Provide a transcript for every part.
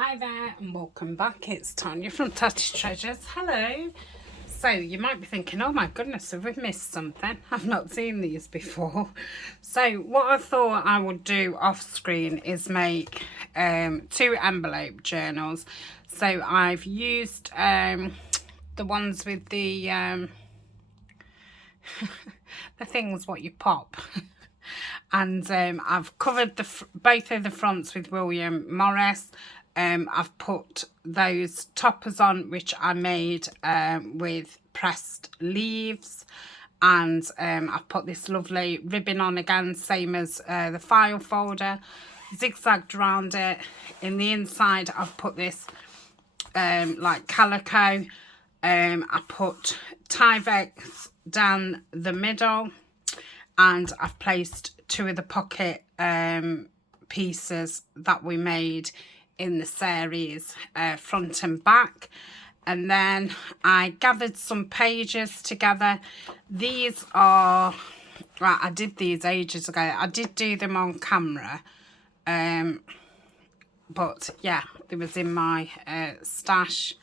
Hi there and welcome back. It's Tania from Tatty Treasures. Hello. So you might be thinking, oh my goodness, have we missed something? I've not seen these before. So what I thought I would do off screen is make 2 envelope journals. So I've used the ones with the the things what you pop. And I've covered both of the fronts with William Morris. I've put those toppers on, which I made with pressed leaves, and I've put this lovely ribbon on again, same as the file folder, zigzagged around it. In the inside I've put this like calico. I put Tyvek down the middle, and I've placed 2 of the pocket pieces that we made in the series, front and back. And then I gathered some pages together. These are, right, I did these ages ago. I did do them on camera, but yeah, they was in my stash.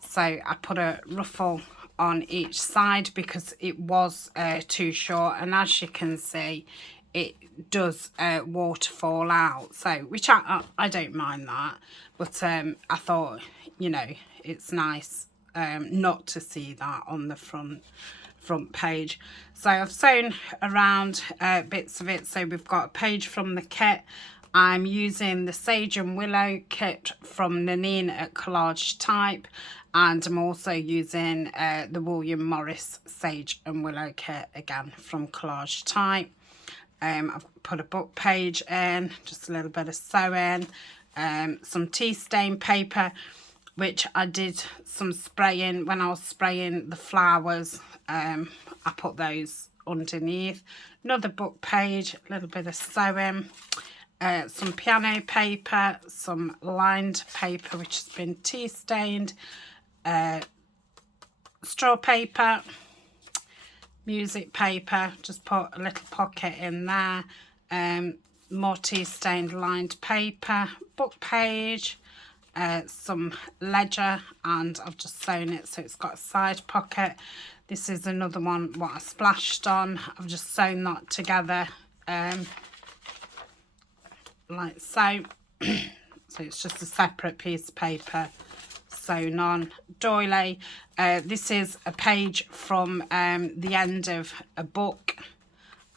So I put a ruffle on each side because it was too short, and as you can see it does waterfall out, so which I don't mind that, but I thought, you know, it's nice not to see that on the front page. So I've sewn around bits of it. So we've got a page from the kit. I'm using the Sage and Willow kit from Nanine at Collage Type, and I'm also using the William Morris Sage and Willow kit again from Collage Type. I've put a book page in, just a little bit of sewing, some tea stain paper, which I did some spraying when I was spraying the flowers. I put those underneath. Another book page, a little bit of sewing. Some piano paper, some lined paper which has been tea stained, straw paper, music paper, just put a little pocket in there, more tea stained lined paper, book page, some ledger, and I've just sewn it so it's got a side pocket. This is another one what I splashed on. I've just sewn that together like so. So it's just a separate piece of paper sewn on. Doily, this is a page from the end of a book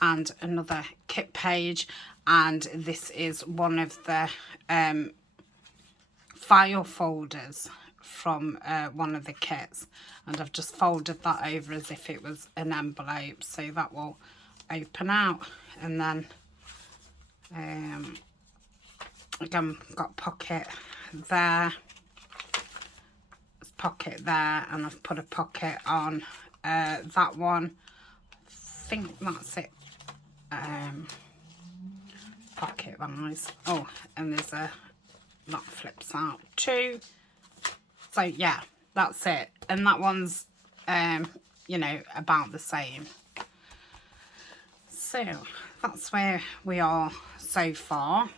and another kit page, and this is one of the file folders from one of the kits, and I've just folded that over as if it was an envelope, so that will open out. And then again, got a pocket there, pocket there, and I've put a pocket on that one. I think that's it pocket wise. Oh, and there's a, that flips out too. So yeah, that's it, and that one's you know, about the same. So that's where we are so far.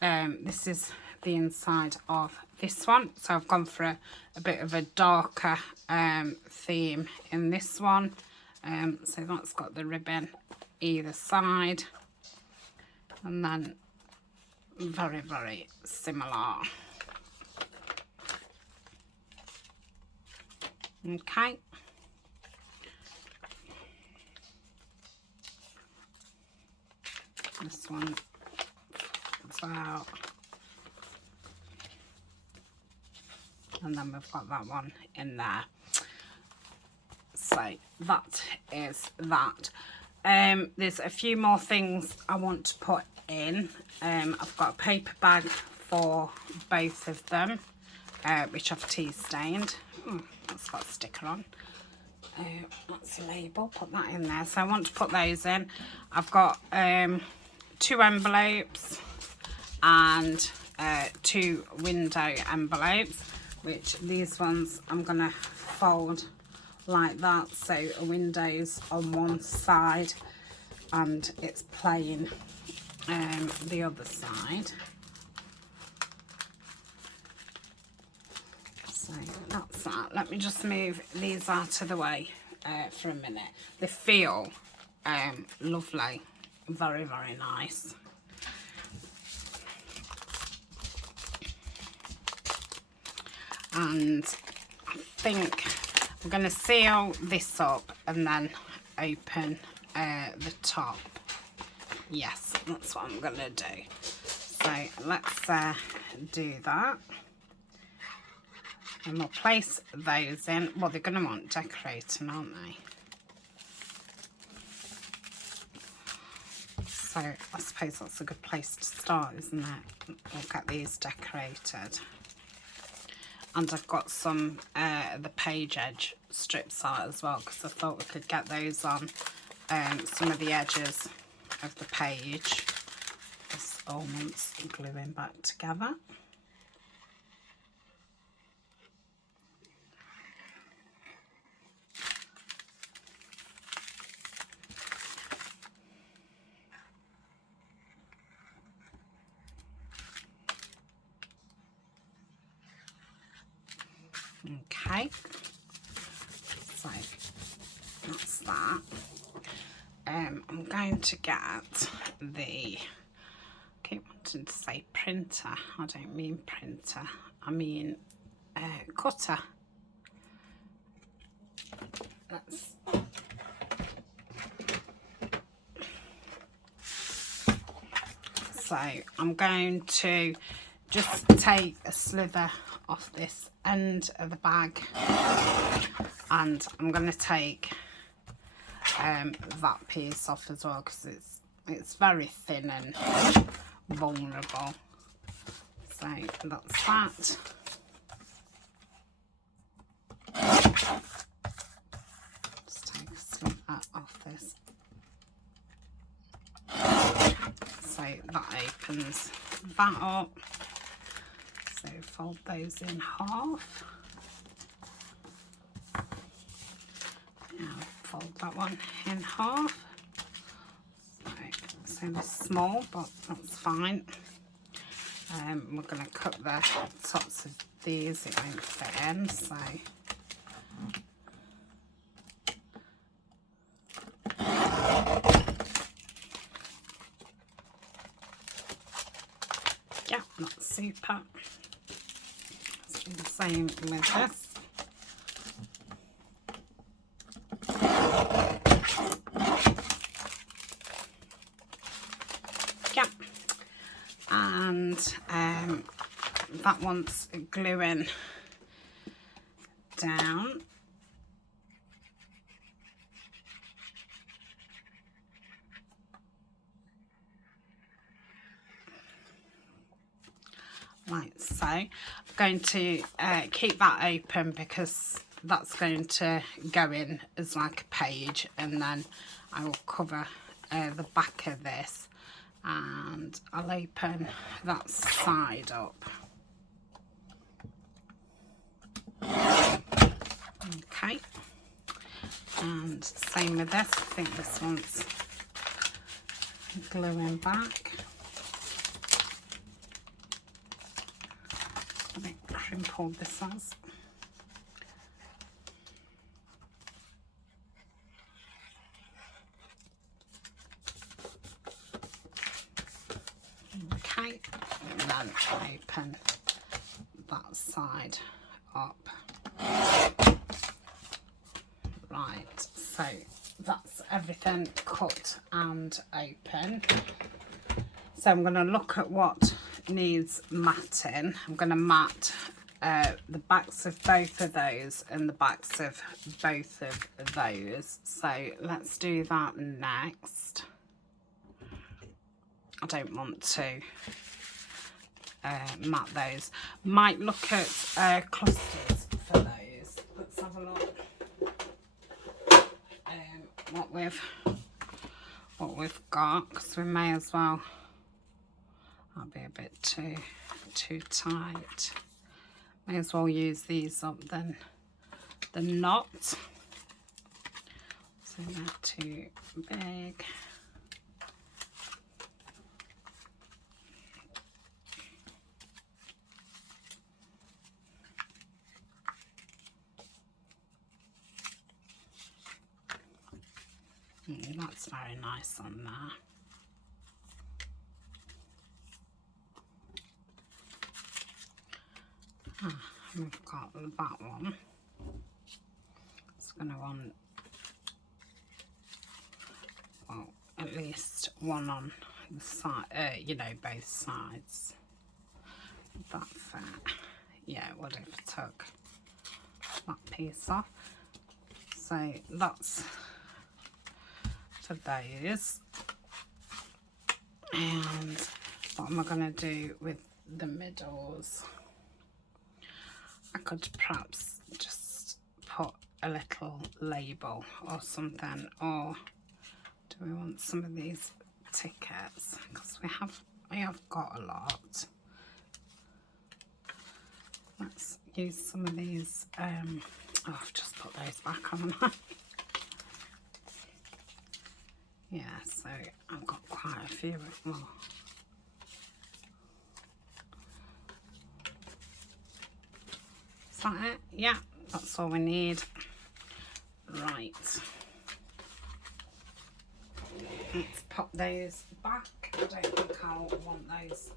This is the inside of this one. So I've gone for a bit of a darker theme in this one. So that's got the ribbon either side, and then very, very similar. Okay. This one comes out. And then we've got that one in there. So that is that. There's a few more things I want to put in. I've got a paper bag for both of them, which I've tea stained. That's got a sticker on. That's a label, put that in there. So I want to put those in. I've got 2 envelopes and 2 window envelopes, which these ones I'm going to fold like that, so a window's on one side and it's plain the other side. So let me just move these out of the way for a minute. They feel lovely, very, very nice. And I think I'm going to seal this up and then open the top. Yes, that's what I'm going to do. So let's do that. And we'll place those in. Well, they're going to want decorating, aren't they? So I suppose that's a good place to start, isn't it? We'll get these decorated. And I've got some the page edge strips out as well, because I thought we could get those on some of the edges of the page. This all wants gluing back together. Okay, so that's that. I'm going to get the, I keep wanting to say printer, I don't mean printer, I mean cutter. So I'm going to just take a slither off this end of the bag, and I'm going to take that piece off as well, because it's very thin and vulnerable. So that's that. Just take a slither off this. So that opens that up. So fold those in half. Now fold that one in half. So it's small, but that's fine. We're going to cut the tops of these, it won't fit in, so yeah, that's super. Let's do the same with this. Yeah, and that wants gluing down. Like so. I'm going to keep that open because that's going to go in as like a page, and then I will cover the back of this, and I'll open that side up. Okay, and same with this. I think this one's gluing back. A bit crimpled this was. Okay, and then open that side up. Right, so that's everything cut and open. So I'm going to look at what needs matting. I'm going to mat the backs of both of those and the backs of both of those. So let's do that next. I don't want to mat those. Might look at clusters for those. Let's have a look. What we've got, because we may as well. That'll be a bit too tight. May as well use these up then the knot. So they're too big. That's very nice on there. We've got that one. It's going to want, well, at least one on the side, you know, both sides. Would that fit? Yeah, it would if I took that piece off. So that's for those. And what am I going to do with the middles? I could perhaps just put a little label or something, or do we want some of these tickets? Because we have got a lot. Let's use some of these. Oh, I've just put those back, haven't I? Yeah, so I've got quite a few more. Is that it? Yeah, that's all we need. Right. Let's pop those back. I don't think I'll want those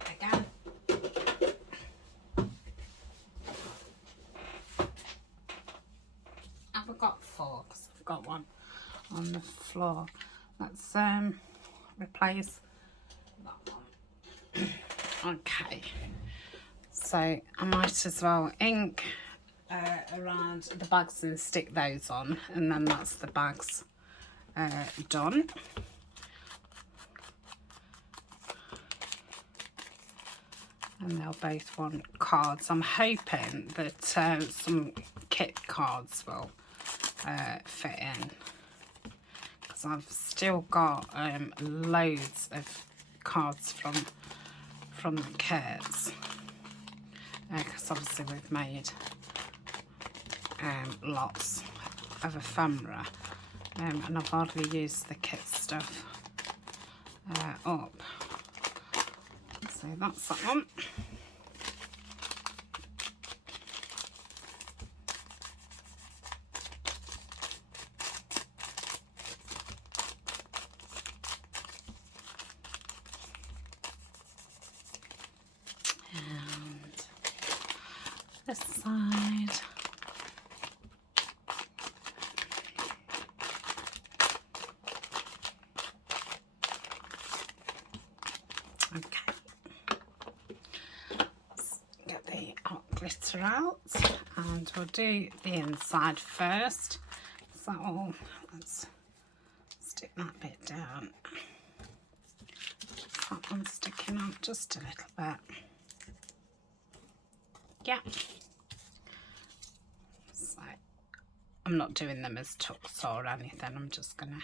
again. I've got 4 because I've got one on the floor. Let's replace that one. Okay. So I might as well ink around the bags and stick those on, and then that's the bags done. And they'll both want cards. I'm hoping that some kit cards will fit in, because I've still got loads of cards from the kits. Because obviously we've made lots of ephemera, and I've hardly used the kit stuff up. So that's that one. This side. Okay. Let's get the glitter out, and we'll do the inside first. So let's stick that bit down. That one's sticking out just a little bit. Yeah. So I'm not doing them as tucks or anything. I'm just gonna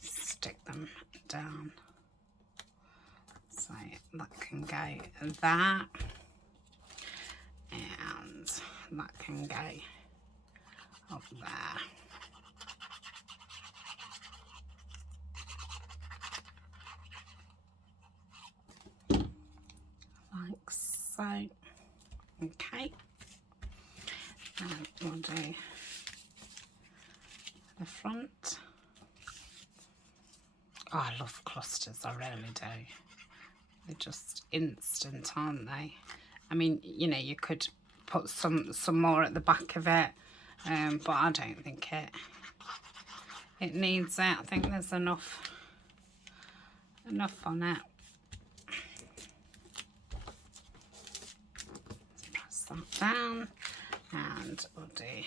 stick them down. So that can go there, and that can go up there. Like so. Okay. And we'll do the front. Oh, I love clusters, I really do. They're just instant, aren't they? I mean, you know, you could put some more at the back of it, but I don't think it needs it. I think there's enough on it. Let's press that down, and we'll do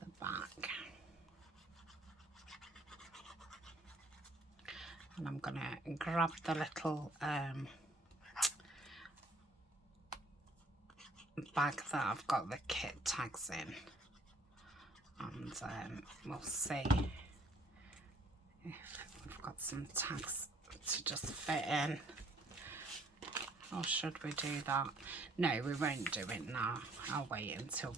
the back. And I'm going to grab the little bag that I've got the kit tags in, and we'll see if we've got some tags to just fit in. Or should we do that? No, we won't do it now. I'll wait until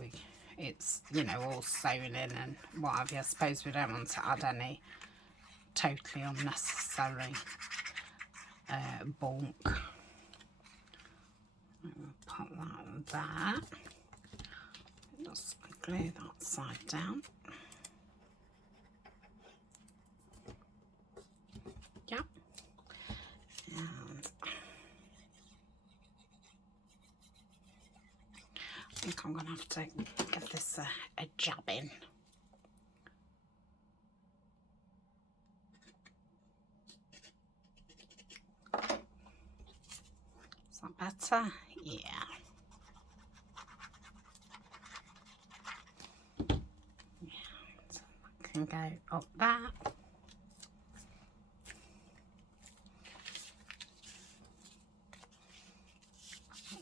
it's, you know, all sewn in and what have you. I suppose we don't want to add any totally unnecessary bulk. We'll put that there. Just glue that side down. Yeah. And I think I'm going to have to give this a jab in. Is that better? Yeah. So that can go up there.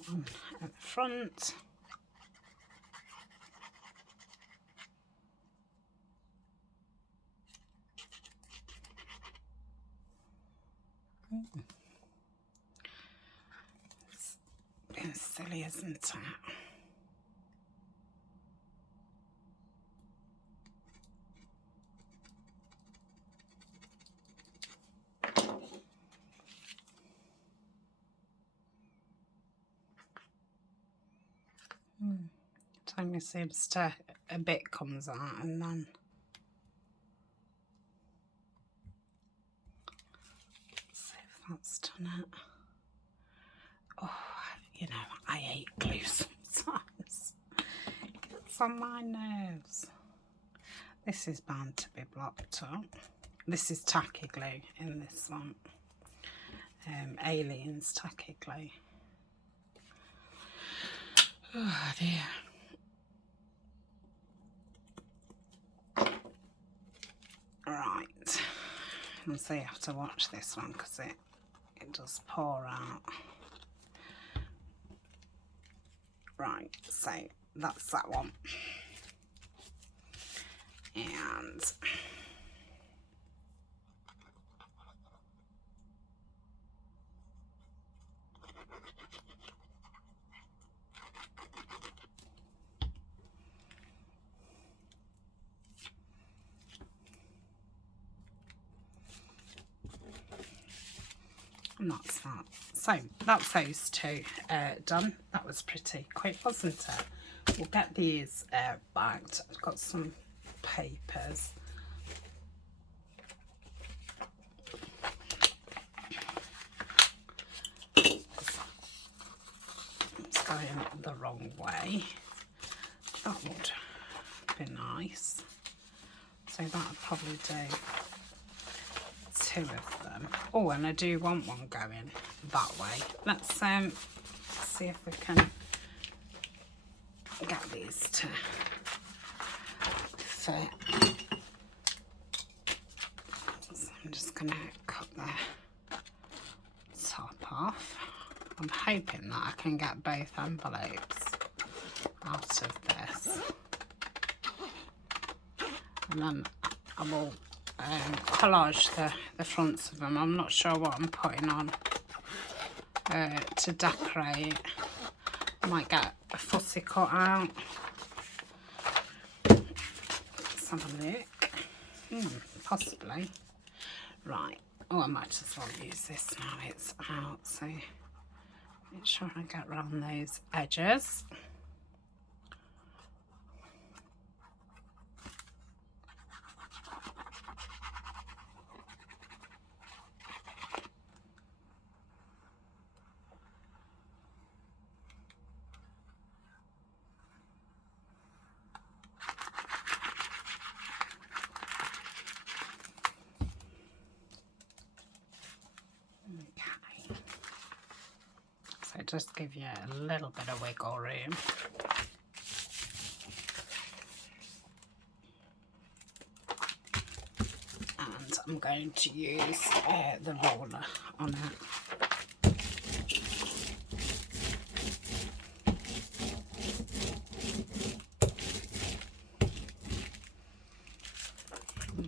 One at the front. It's being silly, isn't it? It only seems to, a bit comes out and then see if that's done it. Oh, you know, I hate glue sometimes. It gets on my nerves. This is bound to be blocked up. This is tacky glue in this one. Aliens tacky glue. Oh dear. Right, and so you have to watch this one because it does pour out. Right, so that's that one. And that's that. So that's those two done. That was pretty quick, wasn't it? We'll get these bagged. I've got some papers. It's going the wrong way. That would be nice. So that would probably do 2 of them. Oh, and I do want one going that way. Let's see if we can get these to fit. So I'm just going to cut the top off. I'm hoping that I can get both envelopes out of this. And then I will collage the fronts of them. I'm not sure what I'm putting on to decorate. I might get a fussy cut out. Let's have a look. Possibly. Right. Oh, I might as well use this now it's out. So make sure I get around those edges. Just give you a little bit of wiggle room. And I'm going to use the roller on it.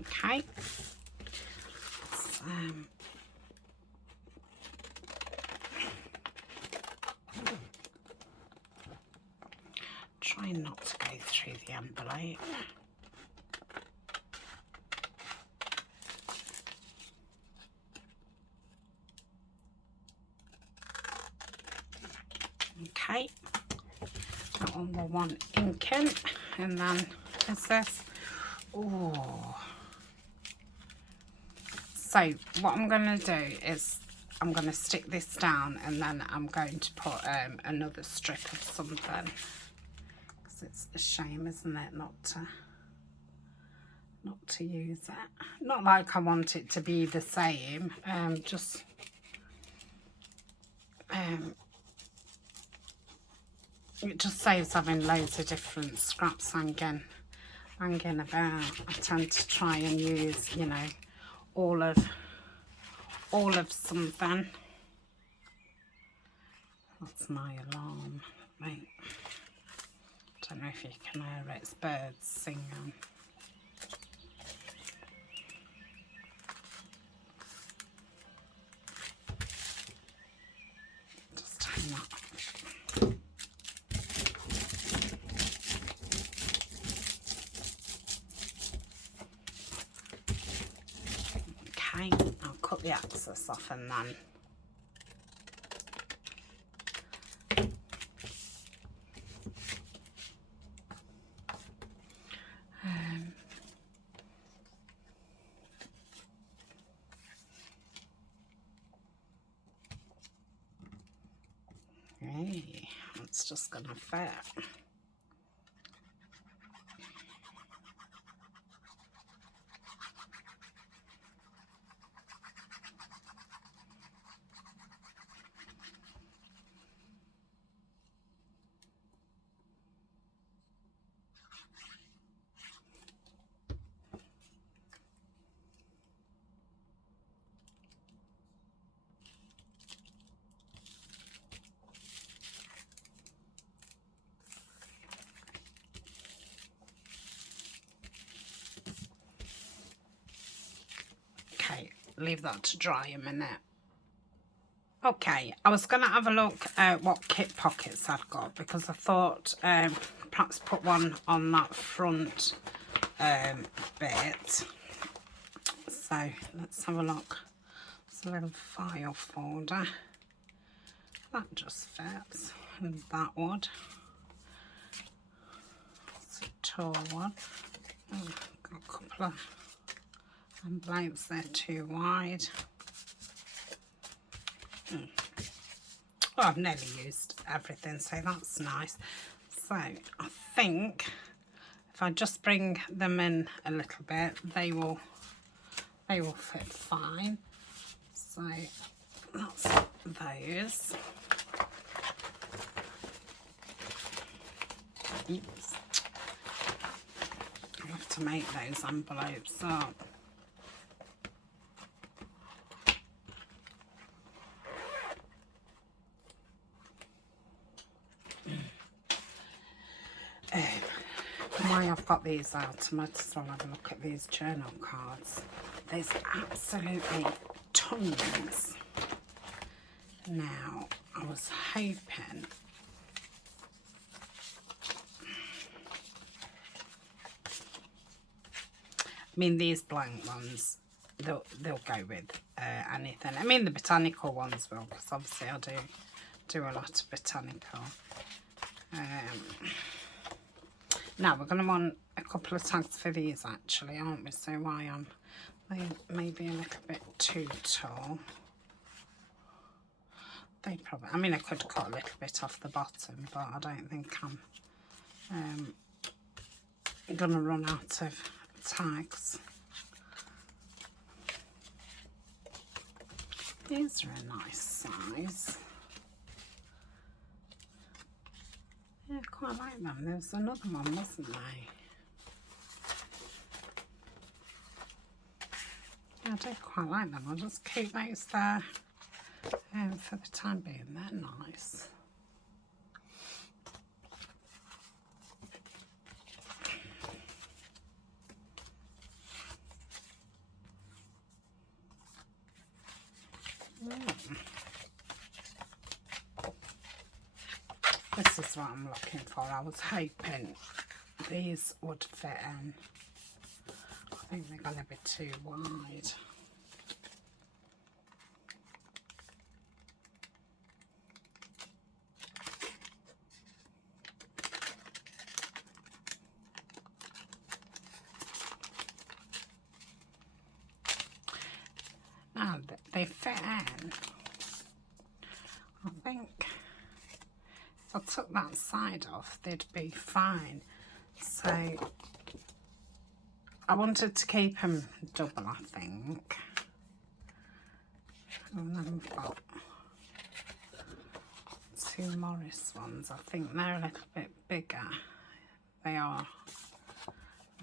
Okay. Try not to go through the envelope. Okay, That one will want inking, and then is this. Oh. So what I'm going to do is I'm going to stick this down, and then I'm going to put another strip of something, because it's a shame, isn't it, not to use it. Not like I want it to be the same, just it just saves having loads of different scraps hanging about. I tend to try and use, you know, all of something. That's my alarm. Right. Don't know if you can hear it. It's birds singing. Just turn that off. Okay, I'll cut the excess off and then hey, it's just gonna fit. Leave that to dry a minute. Okay, I was going to have a look at what kit pockets I'd got, because I thought perhaps put one on that front bit. So let's have a look. It's a little file folder. That just fits, and that would. It's a tall one. Oh, got a couple of envelopes, they're too wide. Oh, I've never used everything, so that's nice. So I think if I just bring them in a little bit, they will fit fine. So that's those. Oops. I'll have to make those envelopes up. Why I've got these out, I might as well have a look at these journal cards. There's absolutely tons. Now, I was hoping I mean, these blank ones, they'll go with anything. I mean, the botanical ones will, because obviously I do a lot of botanical. Now we're going to want a couple of tags for these actually, aren't we? So why am they maybe a little bit too tall? They probably, I mean, I could cut a little bit off the bottom, but I don't think I'm going to run out of tags. These are a nice size. Yeah, I quite like them. There was another one, wasn't there? Yeah, I do quite like them. I'll just keep those there for the time being. They're nice. This is what I'm looking for. I was hoping these would fit in. I think they're going to be too wide. they fit in. I think if I took that side off, they'd be fine. So I wanted to keep them double, I think. And then we've got 2 Morris ones. I think they're a little bit bigger. They are.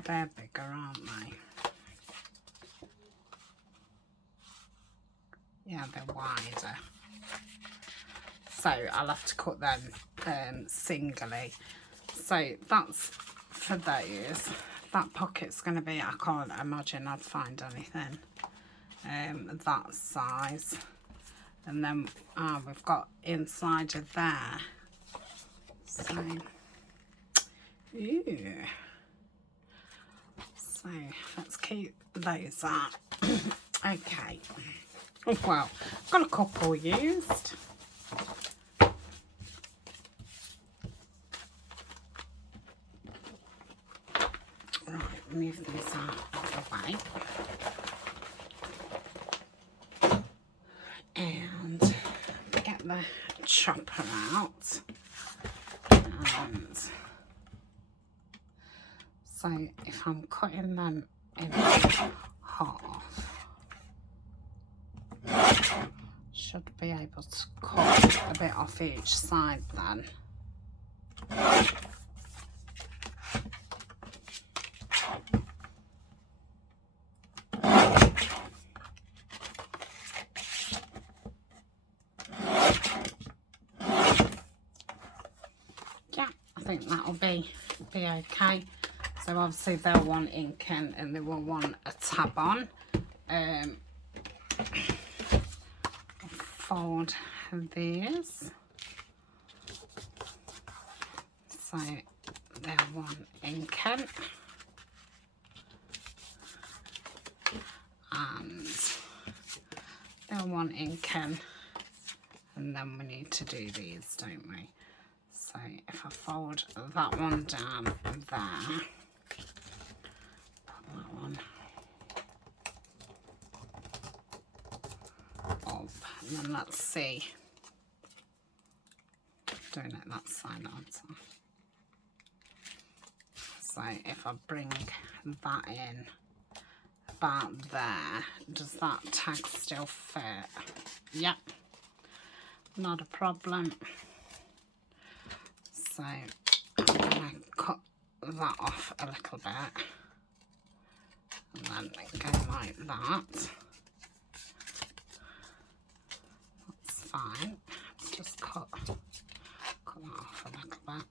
They're bigger, aren't they? Yeah, they're wider. So I'll have to cut them singly. So that's for those. That pocket's going to be, I can't imagine I'd find anything that size. And then we've got inside of there. So, ooh. So let's keep those out. Okay. Oh, well, got a couple used. Right, move these out of the way. And get the chopper out. And so if I'm cutting them in half, should be able to cut a bit off each side then. Yeah, I think that'll be okay. So obviously they'll want inking and they will want a tab on. Fold these. So they'll want inking. And they'll want inking. And then we need to do these, don't we? So if I fold that one down there, put that one up, and then let's see, doing it that side on. So if I bring that in about there, does that tag still fit? Yep, not a problem. So I'm going to cut that off a little bit and then go like that. That's fine. Just cut that off a little bit.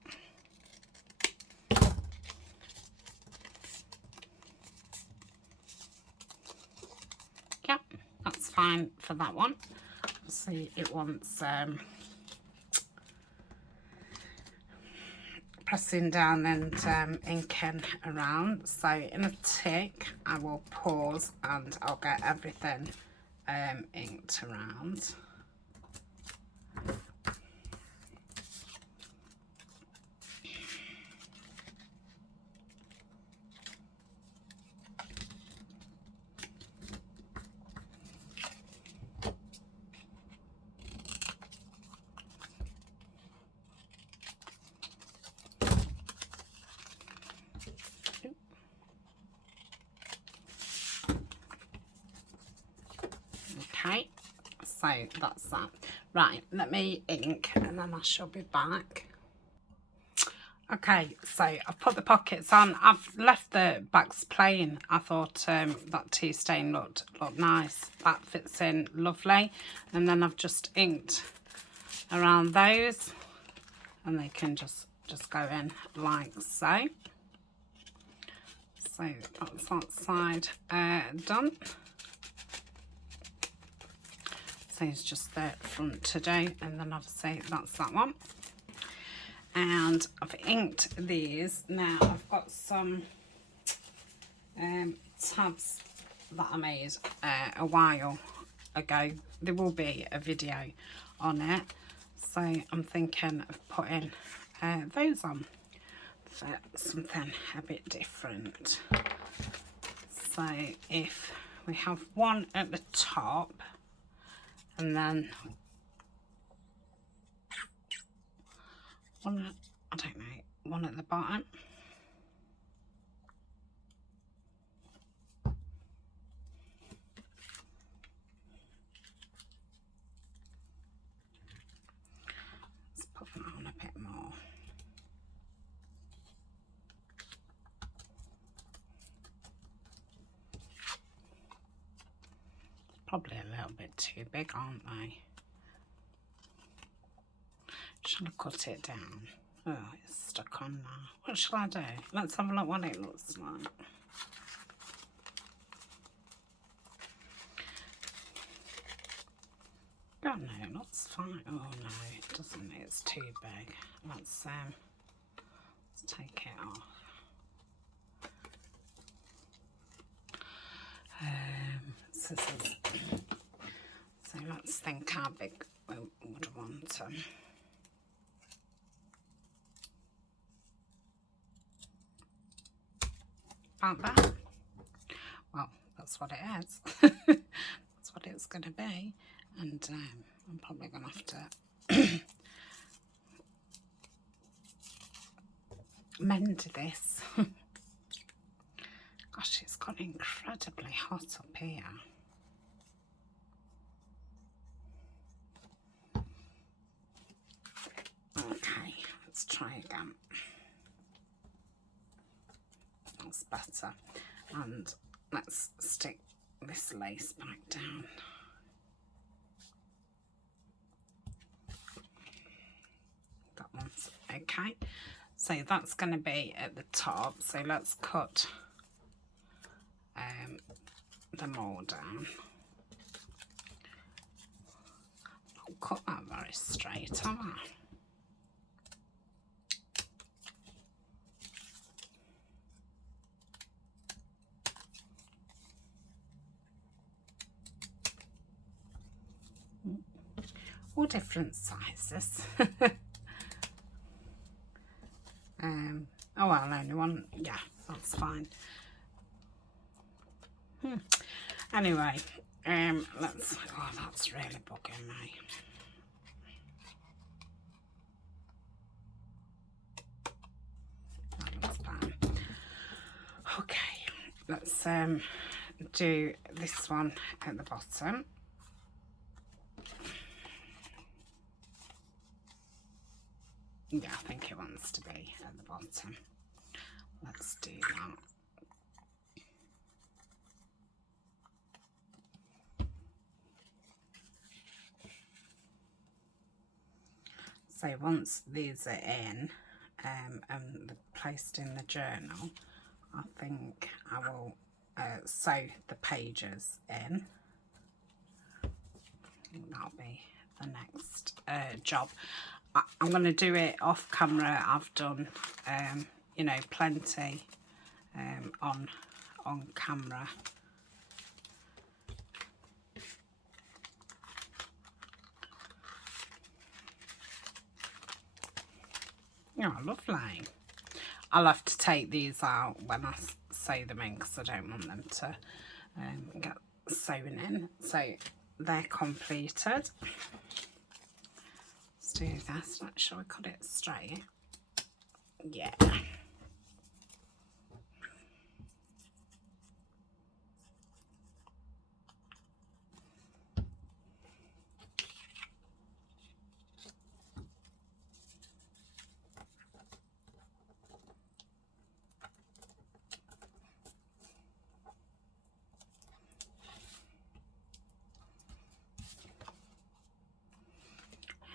Yep, that's fine for that one. See, it wants pressing down and inking around. So in a tick I will pause and I'll get everything inked around. Okay, so that's that. Right, let me ink and then I shall be back. Okay, so I've put the pockets on. I've left the backs plain. I thought that tea stain looked nice. That fits in lovely. And then I've just inked around those and they can just go in like so. So that's that side done. So it's just the front to do, and then obviously that's that one. And I've inked these. Now I've got some tabs that I made a while ago. There will be a video on it. So I'm thinking of putting those on for something a bit different. So if we have one at the top, And then one, I don't know, one at the bottom. Let's put that on a bit more. Probably a little bit too big, aren't they? Shall I cut it down? Oh, it's stuck on now. What shall I do? Let's have a look what it looks like. Oh no, it looks fine. Oh no, it doesn't. It's too big. Let's take it off. Scissors. So let's think how big we would want them. About that. Well, that's what it is. That's what it's going to be. And I'm probably going to have to mend this. Gosh, it's got incredibly hot up here. Okay, let's try again. That's better. And let's stick this lace back down. That one's okay. So that's going to be at the top. So let's cut them all down. I'll cut that very straight, have I? All different sizes. Oh well, only one. Yeah, that's fine. Anyway, let's. Oh, that's really bugging me. That looks fine. Okay, let's do this one at the bottom. Yeah, I think it wants to be at the bottom. Let's do that. So once these are in and placed in the journal, I think I will sew the pages in. That'll be the next job. I'm going to do it off camera. I've done, you know, plenty on camera. Oh, lovely. I'll have to take these out when I sew them in because I don't want them to get sewn in. So they're completed. Let's do this. Make sure we cut it straight. Yeah.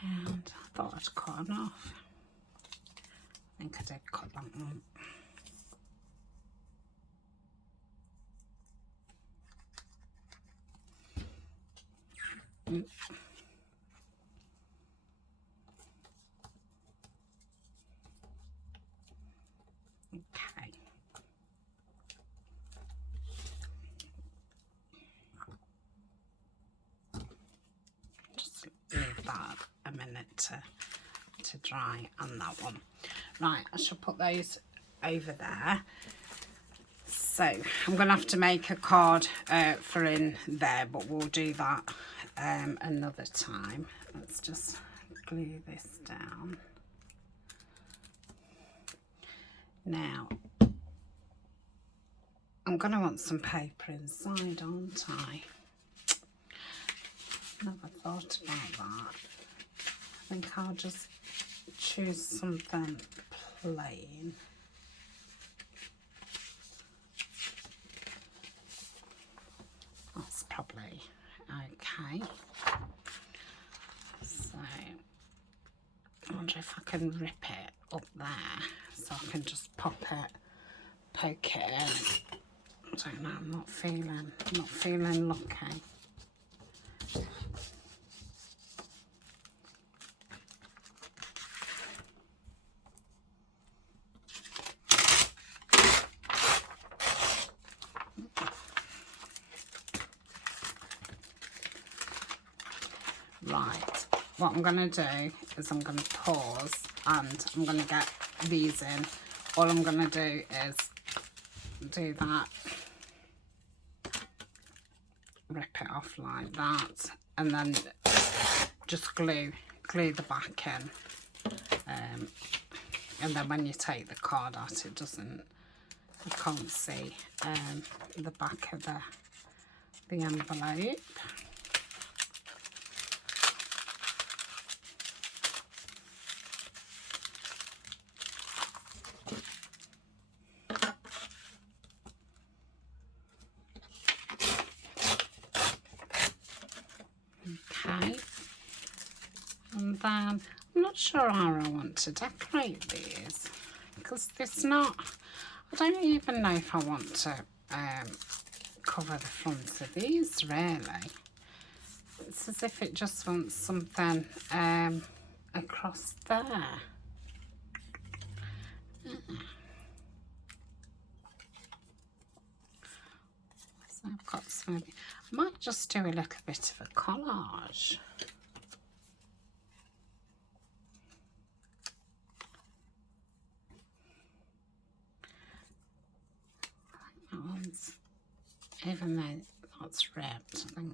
And I thought I'd cut enough. I think I did cut that one. Okay. Just leave that a minute to dry on that one. Right, I shall put those over there. So I'm going to have to make a card for in there, but we'll do that another time. Let's just glue this down. Now, I'm going to want some paper inside, aren't I? Never thought about that. I think I'll just choose something plain. That's probably okay. So, I wonder if I can rip it up there so I can just pop it, poke it in. I don't know, I'm not feeling lucky. Right, what I'm going to do is I'm going to pause and I'm going to get these in. All I'm going to do is do that, rip it off like that, and then just glue the back in. And then when you take the card out, it doesn't, you can't see the back of the envelope. Okay, and then I'm not sure how I want to decorate these because it's not, I don't even know if I want to cover the front of these really. It's as if it just wants something across there. So I've got some, I might just do a little bit of a collage. That one's, even though that's ripped, I think,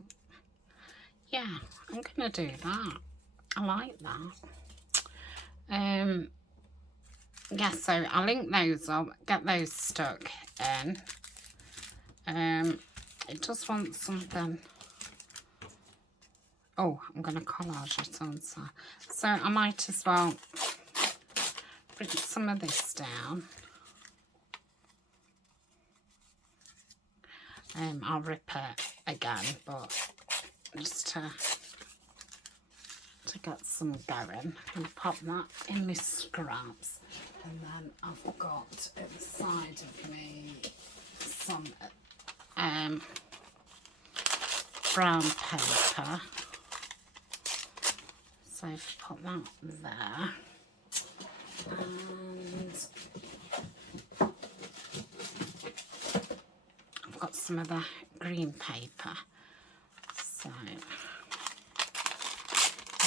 yeah, I'm gonna do that. I like that. Yeah, so I'll link those up, get those stuck in. It does want something. Oh, I'm going to collage it on. So I might as well bring some of this down. I'll rip it again, but just to get some going. I'll pop that in my scraps. And then I've got at the side of me some brown paper. So I've put that there. And I've got some of the green paper. So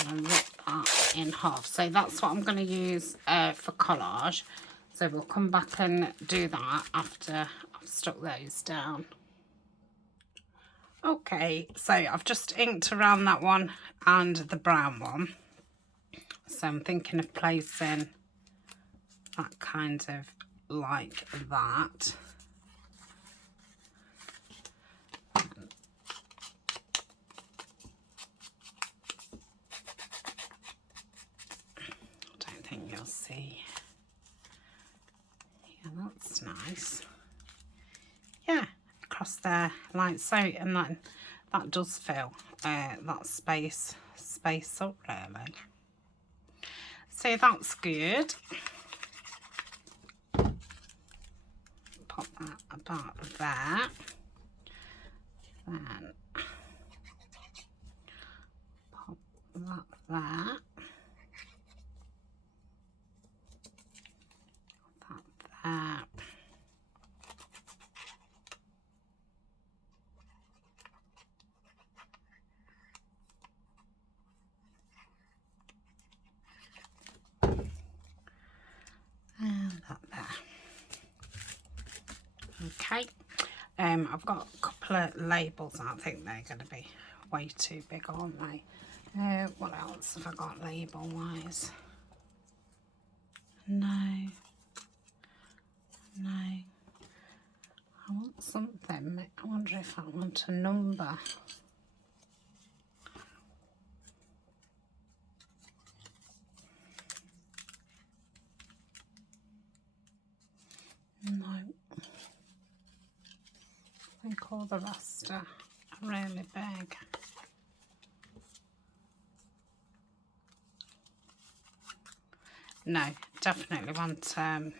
I'm going to rip that in half. So that's what I'm going to use for collage. So we'll come back and do that after I've stuck those down. Okay, so I've just inked around that one and the brown one. So I'm thinking of placing that kind of like that. I don't think you'll see. Yeah, that's nice. Yeah, across there like so, and then that does fill that space up really. So that's good. Pop that about there. Then pop that there. Pop that there. And that there. Okay. I've got a couple of labels. I think they're going to be way too big, aren't they? What else have I got label wise? No. I want something. I wonder if I want a number. No. I think all the rest are really big. No, definitely want a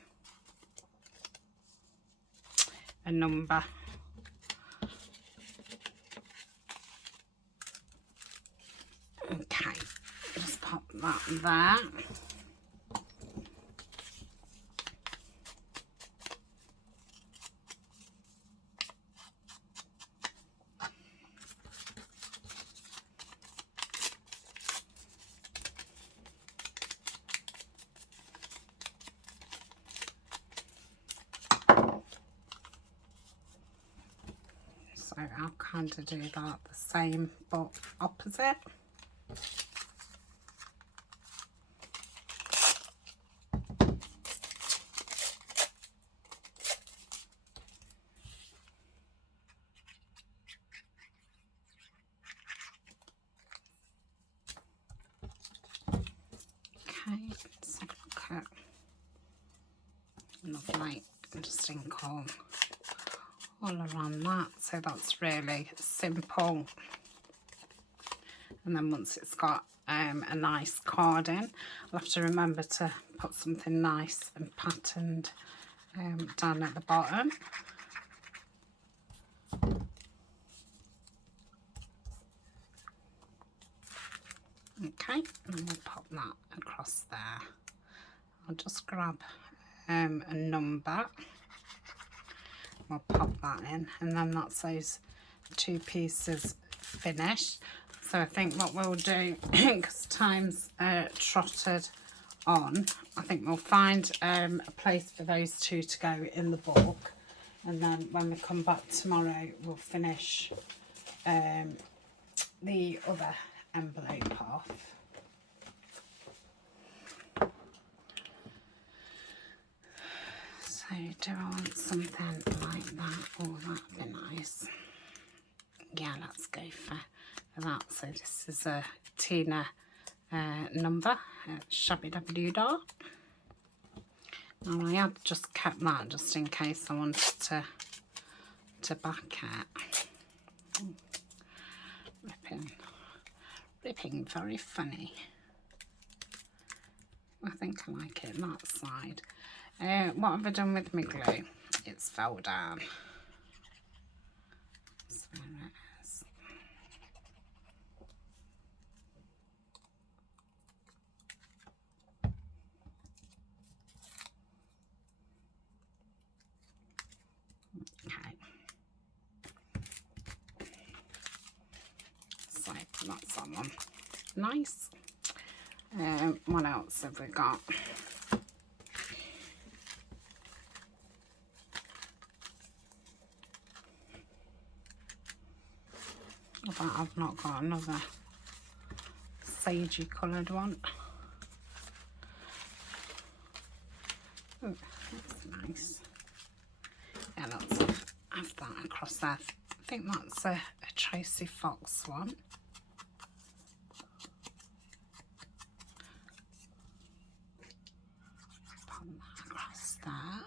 number. Okay, just pop that there. So I'll kind of do that the same but opposite. Okay, let's have a look at lovely, just ink all around that. So that's really simple. And then once it's got a nice card in, I'll have to remember to put something nice and patterned down at the bottom. Okay, and we'll pop that across there. I'll just grab a number. We'll pop that in, and then that's those two pieces finished. So I think what we'll do, because time's trotted on, I think we'll find a place for those two to go in the book, and then when we come back tomorrow we'll finish the other envelope off. So do I want something like that? Oh, that'd be nice. Yeah, let's go for that. So this is a Tina number, Shabby Dabby Dot. And I had just kept that just in case I wanted to back it. Ripping, very funny. I think I like it that side. What have I done with my glue? It's fell down. So there it is. Okay. So that's that one. Nice. What else have we got? But I've not got another sagey coloured one. Oh, that's nice. Yeah, let's have that across there. I think that's a Tracy Fox one. Put that across there.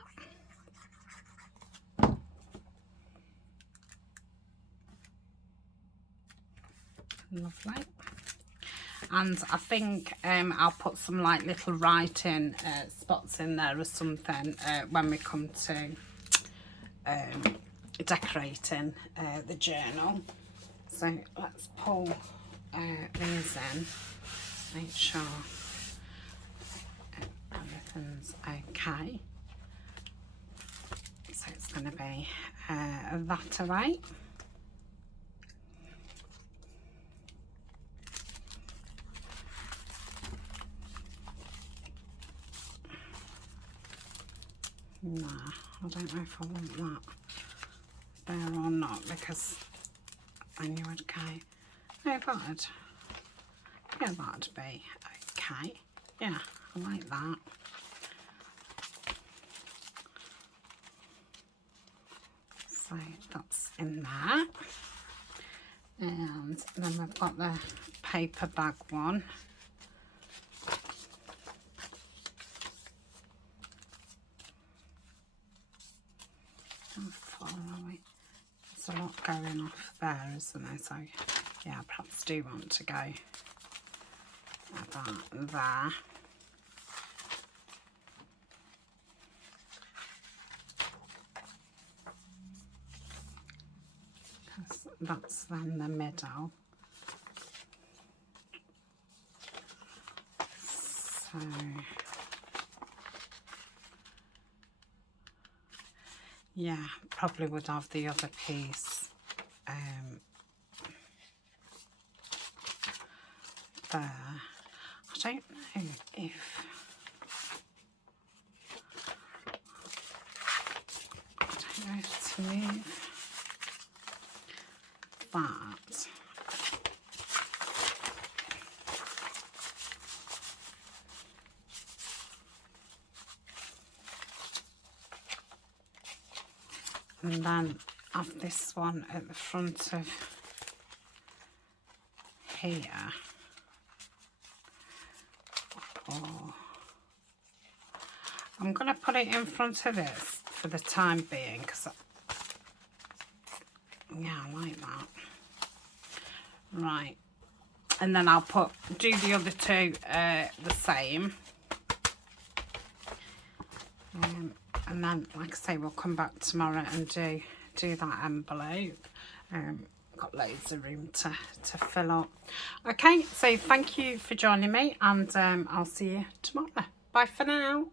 Lovely. And I think I'll put some like little writing spots in there or something when we come to decorating the journal. So let's pull these in, make sure everything's okay. So it's going to be that away. Nah, I don't know if I want that there or not, because then you would go, no, that'd be okay. Yeah, I like that. So that's in there. And then we've got the paper bag one. How far are we? There's a lot going off there, isn't there? So yeah, I perhaps do want to go about there. That's then the middle. So yeah, probably would have the other piece there. I don't know if to move that. And then have this one at the front of here. Or I'm going to put it in front of this for the time being, because yeah, I like that. Right, and then I'll do the other two the same. And then, like I say, we'll come back tomorrow and do that envelope. Got loads of room to fill up. Okay, so thank you for joining me, and I'll see you tomorrow. Bye for now.